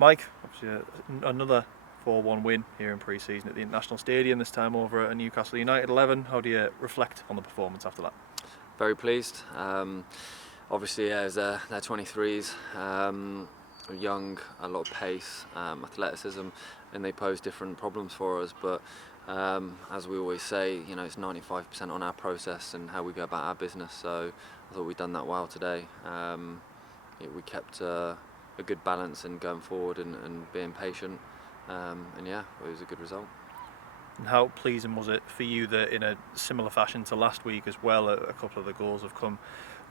Mike, obviously another 4-1 win here in pre-season at the International Stadium, this time over at Newcastle United XI. How do you reflect on the performance after that? Very pleased. Obviously, as they're 23s, young, a lot of pace, athleticism, and they pose different problems for us. But as we always say, it's 95% on our process and how we go about our business. So I thought we'd done that well today. We kept a good balance in going forward and being patient. And yeah, it was a good result. And how pleasing was it for you that, in a similar fashion to last week as well, a couple of the goals have come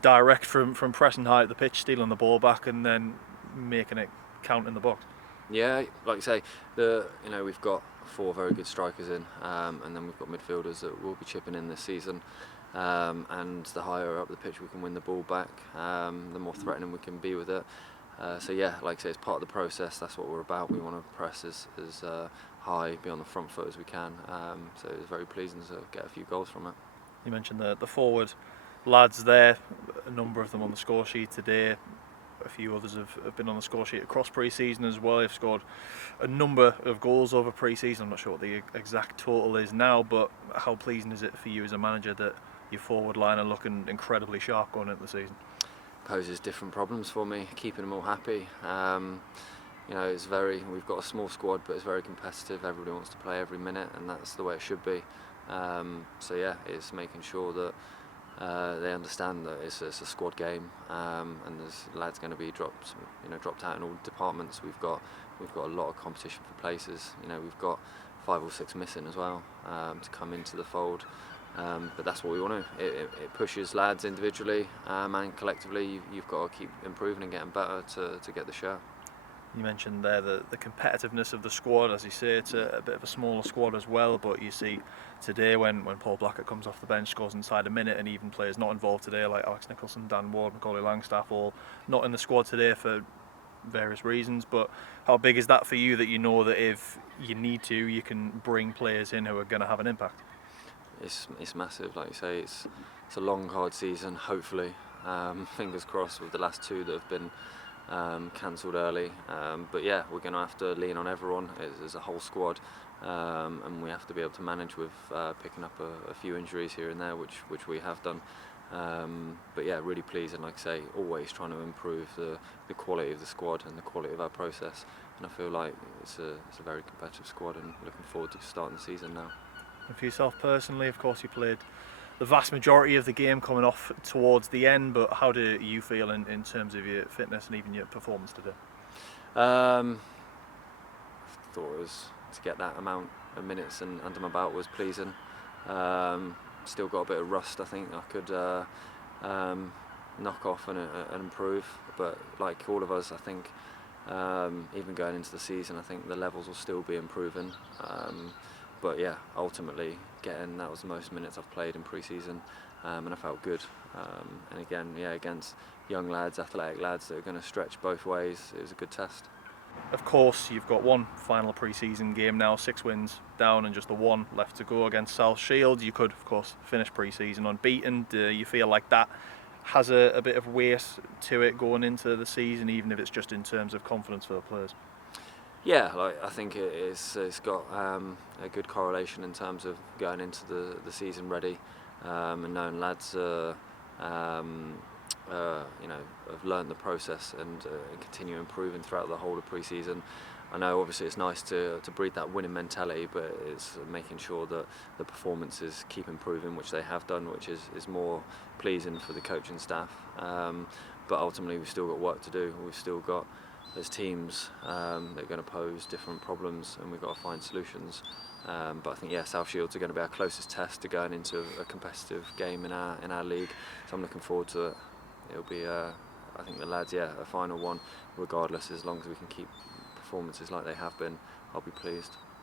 direct from pressing high at the pitch, stealing the ball back, and then making it count in the box? Yeah, like you say, we've got 4 very good strikers in, and then we've got midfielders that will be chipping in this season. And the higher up the pitch we can win the ball back, the more threatening we can be with it. So yeah, like I say, it's part of the process. That's what we're about. We want to press as high, be on the front foot as we can. So it was very pleasing to get a few goals from it. You mentioned the forward lads there, a number of them on the score sheet today. A few others have been on the score sheet across pre-season as well. They've scored a number of goals over pre-season. I'm not sure what the exact total is now, but how pleasing is it for you as a manager that your forward line are looking incredibly sharp going into the season? Poses different problems for me, keeping them all happy. We've got a small squad, but it's very competitive. Everybody wants to play every minute, and that's the way it should be. So yeah, it's making sure that they understand that it's a squad game, and there's lads going to be dropped out in all departments. We've got a lot of competition for places. We've got 5 or 6 missing as well to come into the fold. But that's what we want to. It pushes lads individually and collectively. You've got to keep improving and getting better to get the shirt. You mentioned there the competitiveness of the squad. As you say, it's a bit of a smaller squad as well, but you see today when Paul Blackett comes off the bench, scores inside a minute, and even players not involved today like Alex Nicholson, Dan Ward, Macaulay Langstaff, all not in the squad today for various reasons. But how big is that for you, that you know that if you need to, you can bring players in who are going to have an impact? It's massive, like you say. It's a long, hard season. Hopefully, fingers crossed with the last 2 that have been cancelled early. But yeah, we're going to have to lean on everyone as a whole squad, and we have to be able to manage with picking up a few injuries here and there, which we have done. But yeah, really pleased, and like I say, always trying to improve the quality of the squad and the quality of our process. And I feel like it's a very competitive squad, and looking forward to starting the season now. And for yourself personally, of course, you played the vast majority of the game coming off towards the end, but how do you feel in terms of your fitness and even your performance today? I thought it was to get that amount of minutes and under my belt was pleasing. Still got a bit of rust. I think I could knock off and improve, but like all of us, I think even going into the season, I think the levels will still be improving. But yeah, ultimately that was the most minutes I've played in pre-season, and I felt good. And again, against young lads, athletic lads that are going to stretch both ways, it was a good test. Of course, you've got one final pre-season game now, 6 wins down and just the 1 left to go against South Shields. You could, of course, finish pre-season unbeaten. Do you feel like that has a bit of weight to it going into the season, even if it's just in terms of confidence for the players? Yeah, I think it's got a good correlation in terms of going into the season ready, and knowing lads have learned the process and continue improving throughout the whole of pre-season. I know obviously it's nice to breed that winning mentality, but it's making sure that the performances keep improving, which they have done, which is more pleasing for the coaching staff. But ultimately we've still got work to do. We've still got, there's teams that are going to pose different problems, and we've got to find solutions. But I think South Shields are going to be our closest test to going into a competitive game in our league. So I'm looking forward to it. It'll be I think the lads, a final one, regardless, as long as we can keep performances like they have been, I'll be pleased.